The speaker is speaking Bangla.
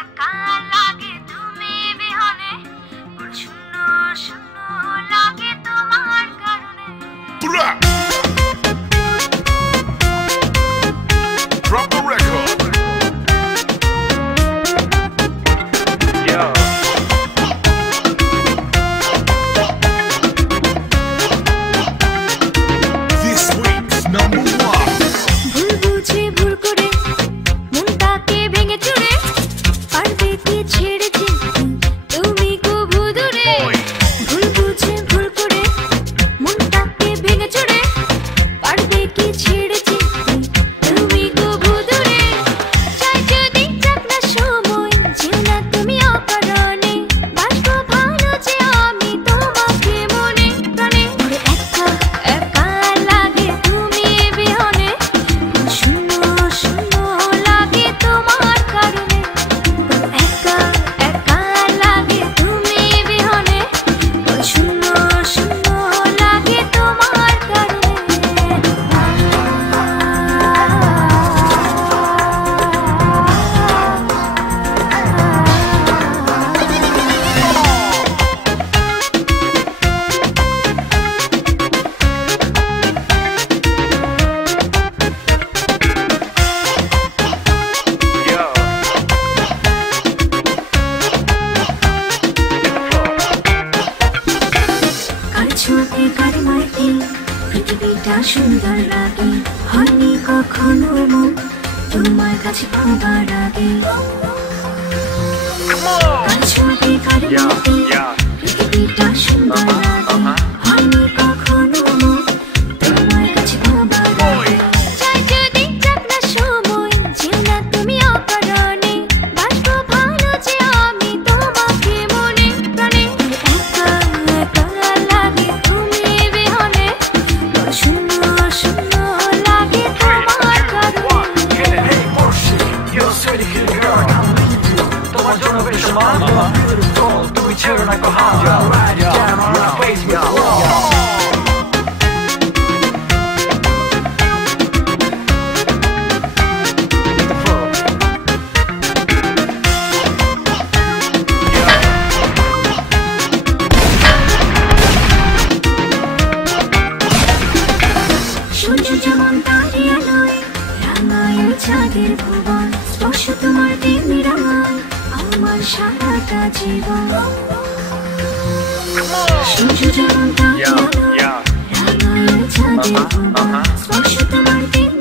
একা লাগে তুমি বিহনে, শূন্য শূন্য লাগে তোমার কারণে। Drop the record. Yeah. This week's number one. ভুল বুঝে ভুল করে মনটাকে ভেঙে চুরে, পারবে কি ছেড়ে যেতে তুমি কবু দূরে। ভুল বুঝে ভুল করে মনটাকে ভেঙে চুরে, পারবে কি ছেড়ে যেতে তুমি কবু দূরে। চাই যদি যাক না সময়, যেও না তুমি অকারণে, বাসবো ভালো যে আমি তোমাকে মনে প্রাণে। একা একা লাগে তুমি বিহনে, শূন্য শূন্য লাগে তোমার কারণে। একা একা লাগে তুমি বিহনে, শূন্য শূন্য লাগে তোমার কারণে। কার ছোঁয়াতে কার মাইতে পৃথিবীটা সুন্দর লাগে, হয়নি কখনো মন তোমার কাছে পাবার আগে। কার ছোঁয়াতে কার মাইতে পৃথিবীটা সুন্দর লাগে, হয়নি কখনো মন তোমার কাছে পাবার আগে। চাই যদি যাক না সময়, যেও না তুমি অকারণে, বাসবো ভালো যে আমি তোমাকে মনে প্রাণে। একা একা লাগে তুমি বিহনে, শূন্য শূন্য লাগে তোমার কারণে। তোমার জন্য বেশ তুমি ছেড়ো না সূর্য যেমন তারি আলোয় রাঙায় চাঁদের ভুবন, স্পর্শ তোমার তেমনি রাঙায় আমার সারাটা জীবন। সূর্য যেমন তারি আলোয় রাঙায় চাঁদের ভুবন, স্পর্শ তোমার তেমনি